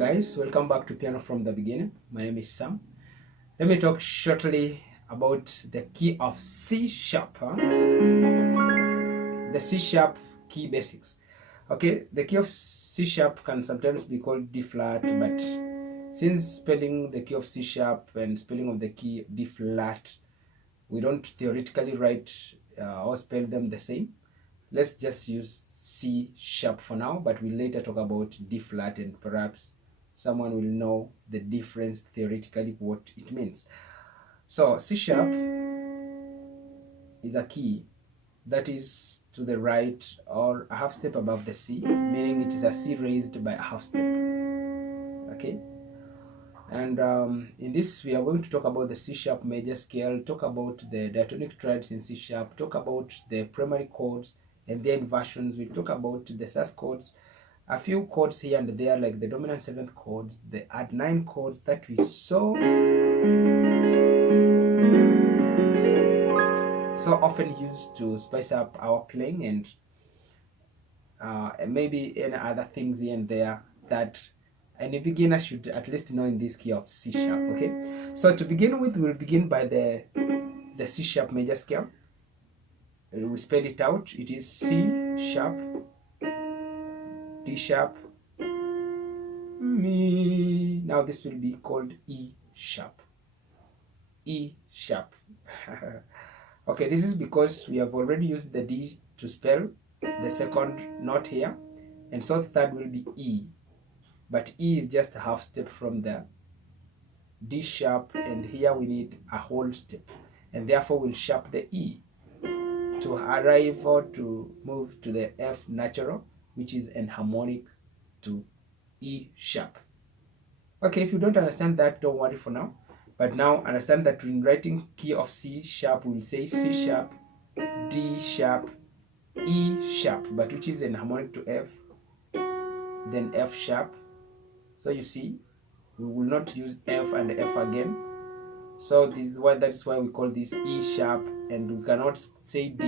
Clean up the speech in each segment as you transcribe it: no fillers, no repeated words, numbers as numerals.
guys, welcome back to Piano from the Beginning. My name is Sam. Let me talk shortly about the key of C sharp. The C sharp key basics. Okay, the key of C sharp can sometimes be called D flat, but since spelling the key of C sharp and spelling of the key D flat, we don't theoretically write or spell them the same. Let's just use C sharp for now, but we'll later talk about D flat and perhaps someone will know the difference theoretically what it means. So C sharp is a key that is to the right or a half step above the C, meaning it is a C raised by a half step. Okay, and in this we are going to talk about the C sharp major scale, talk about the diatonic triads in C sharp, talk about the primary chords and their inversions. We talk about the sus chords, a few chords here and there like the dominant seventh chords, the add 9 chords that we so often use to spice up our playing, and maybe any other things here and there that any beginner should at least know in this key of C sharp. Okay, so to begin with, we'll begin by the C sharp major scale. We'll spell it out. It is C sharp, D sharp, Mi. Now this will be called E sharp. E sharp. Okay, this is because we have already used the D to spell the second note here, and so the third will be E. But E is just a half step from the D sharp, and here we need a whole step, and therefore we'll sharp the E to arrive or to move to the F natural, which is enharmonic to E sharp. Okay, if you don't understand that, don't worry for now. But now understand that when writing key of C sharp, we'll say C sharp, D sharp, E sharp, but which is enharmonic to F, then F sharp. So you see, we will not use F and F again. So that's why we call this E sharp, and we cannot say D,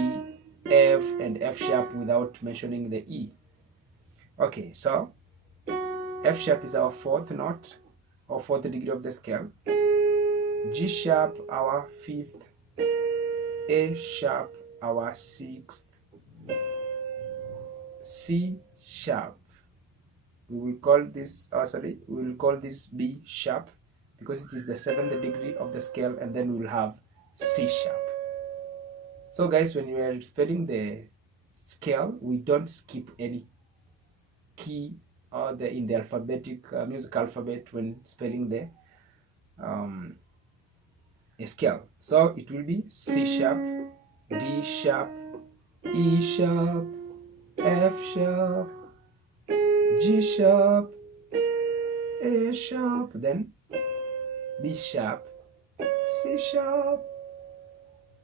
F, and F sharp without mentioning the E. Okay, so F sharp is our fourth note or fourth degree of the scale. G sharp our fifth, A sharp our sixth, C sharp we will call this B sharp because it is the seventh degree of the scale, and then we will have C sharp. So guys, when you are spelling the scale, we don't skip any key or in the alphabetic music alphabet when spelling the a scale. So it will be C sharp, D sharp, E sharp, F sharp, G sharp, A sharp, then B sharp, C sharp.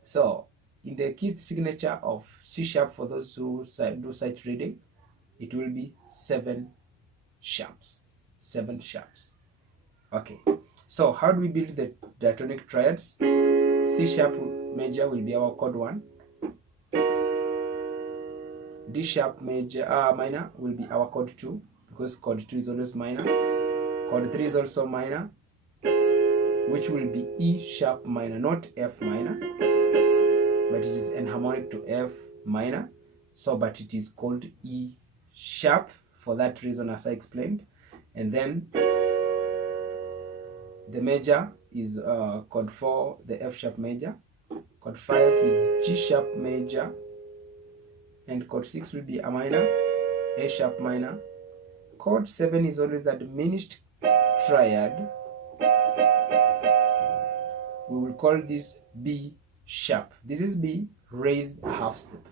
So in the key signature of C sharp, for those who do sight reading, it will be 7 sharps. 7 sharps. Okay, so how do we build the diatonic triads? C sharp major will be our chord 1. D sharp major minor will be our chord 2, because chord 2 is always minor. Chord 3 is also minor, which will be E sharp minor, not F minor, but it is enharmonic to F minor. So, but it is called E sharp for that reason, as I explained. And then the major is chord 4, the F sharp major. Chord 5 is G sharp major, and chord 6 will be a minor, A sharp minor. Chord 7 is always a diminished triad. We will call this B sharp. This is B raised a half step,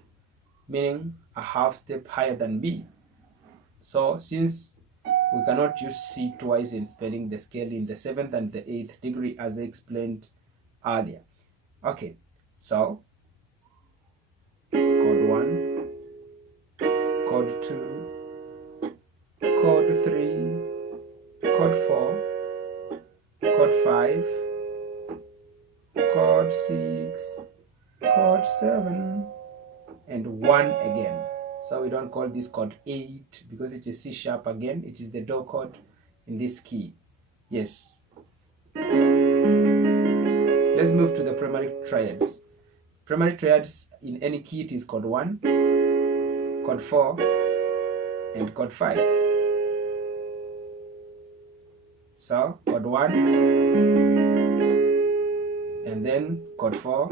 meaning a half step higher than B. So since we cannot use C twice in spelling the scale in the 7th and the 8th degree, as I explained earlier. Okay, so chord 1, chord 2, chord 3, chord 4, chord 5, chord 6, chord 7, and 1 again. So we don't call this chord 8 because it is C sharp again. It is the do chord, in this key. Yes. Let's move to the primary triads. Primary triads in any key, it is chord 1, chord 4, and chord 5. So chord 1, and then chord 4,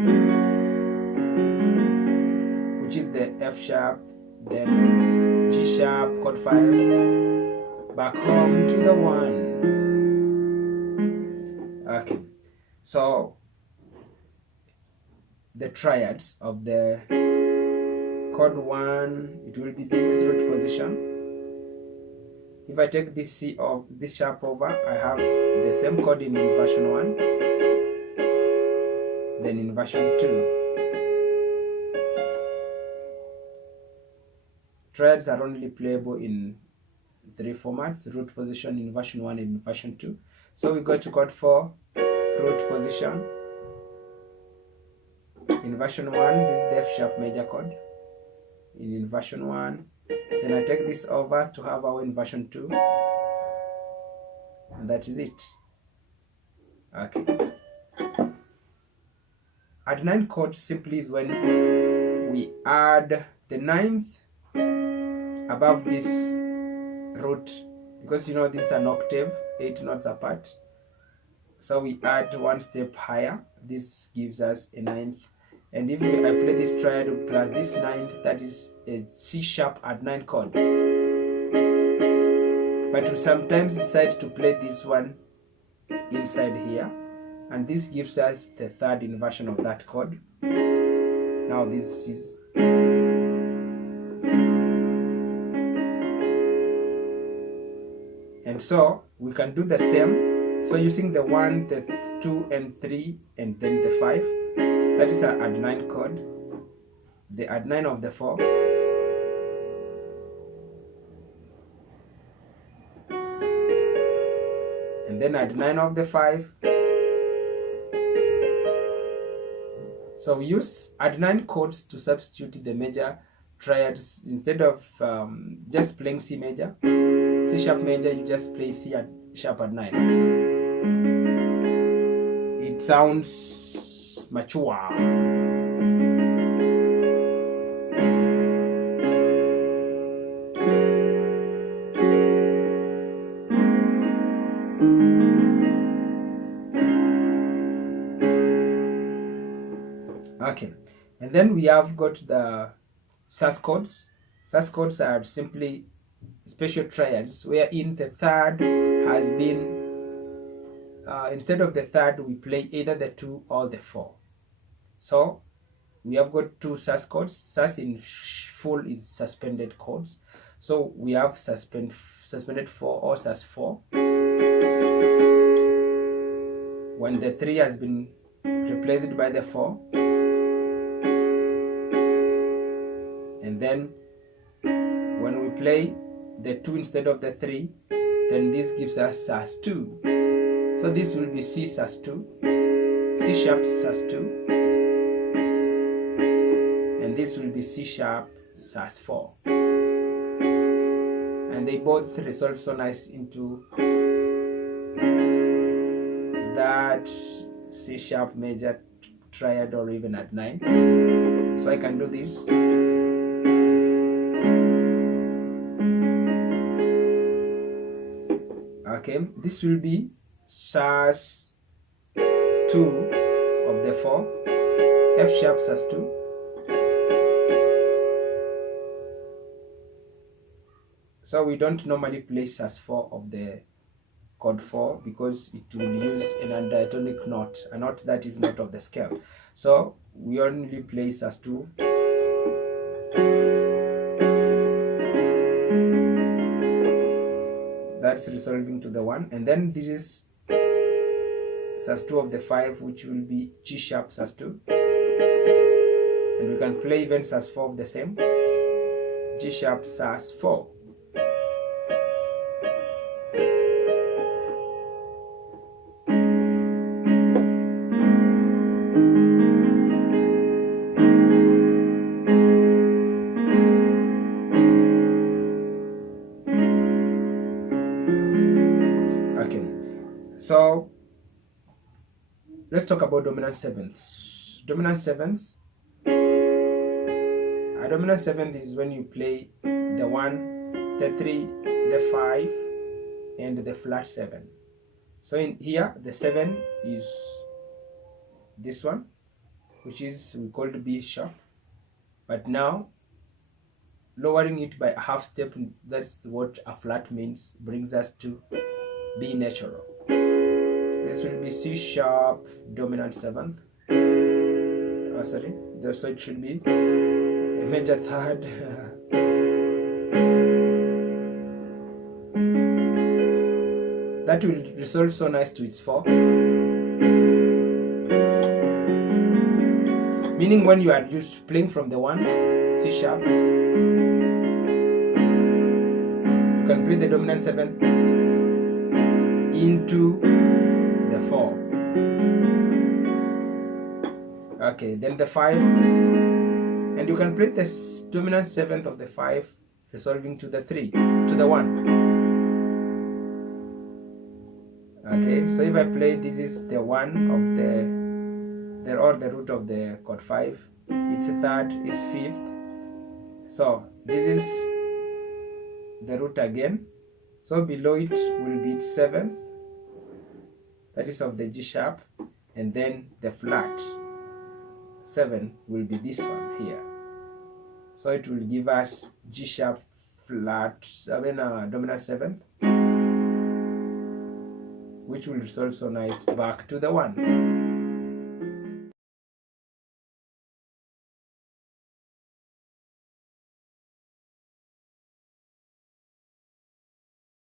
which is the F sharp, then G sharp, chord 5, back home to the 1. Okay, so the triads of the chord 1, it will be, this is root position. If I take this C of this sharp over, I have the same chord in inversion 1, then inversion 2. Triads are only playable in 3 formats: root position, inversion 1, and inversion 2. So we go to chord 4, root position, inversion 1, this is the F sharp major chord in inversion 1. Then I take this over to have our inversion 2, and that is it. Okay. Add 9 chords simply is when we add the 9th above this root, because you know this is an octave, 8 notes apart. So we add 1 step higher. This gives us a 9th. And if I play this triad plus this 9th, that is a C sharp add 9 chord. But we sometimes decide to play this one inside here, and this gives us the 3rd inversion of that chord. Now this is, and so we can do the same. So using the 1, the 2 and 3, and then the 5, that is our add 9 chord, the add 9 of the 4, and then add 9 of the 5. So we use add 9 chords to substitute the major triads. Instead of just playing C major, C sharp major, you just play C sharp add 9. It sounds mature. Okay, and then we have got the sus chords. Sus chords are simply special triads wherein the 3rd has been, instead of the 3rd, we play either the 2 or the 4. So we have got 2 sus chords. Sus in full is suspended chords. So we have suspended 4 or sus 4. When the 3 has been replaced by the 4, and then when we play the 2 instead of the 3, then this gives us sus 2. So this will be C sus 2, C sharp sus 2, and this will be C sharp sus 4. And they both resolve so nice into that C sharp major triad or even add 9. So I can do this. Okay, this will be sus 2 of the 4, F sharp sus 2, so we don't normally play sus 4 of the chord 4 because it will use an diatonic note, a note that is not of the scale. So we only play sus 2. That's resolving to the 1, and then this is sus 2 of the 5, which will be G sharp sus 2, and we can play even sus 4 of the same, G sharp sus 4. let's talk about dominant sevenths. Dominant sevenths. A dominant seventh is when you play the 1, the 3, the 5, and the flat 7. So in here, the 7 is this one, which is we call B sharp. But now, lowering it by a half step, that's what a flat means, brings us to B natural. This will be C sharp dominant seventh. So it should be a major third. That will resolve so nice to its 4. Meaning when you are just playing from the 1, C sharp, you can play the dominant 7 into the 4. Okay, then the 5, and you can play this dominant 7th of the 5 resolving to the 3, to the 1. Okay, so if I play, this is the 1 of the root of the chord 5, it's a 3rd, it's 5th. So this is the root again. So below it will be 7th, that is of the G sharp, and then the flat 7 will be this one here. So it will give us G sharp flat 7, dominant 7th, which will resolve so nice back to the 1.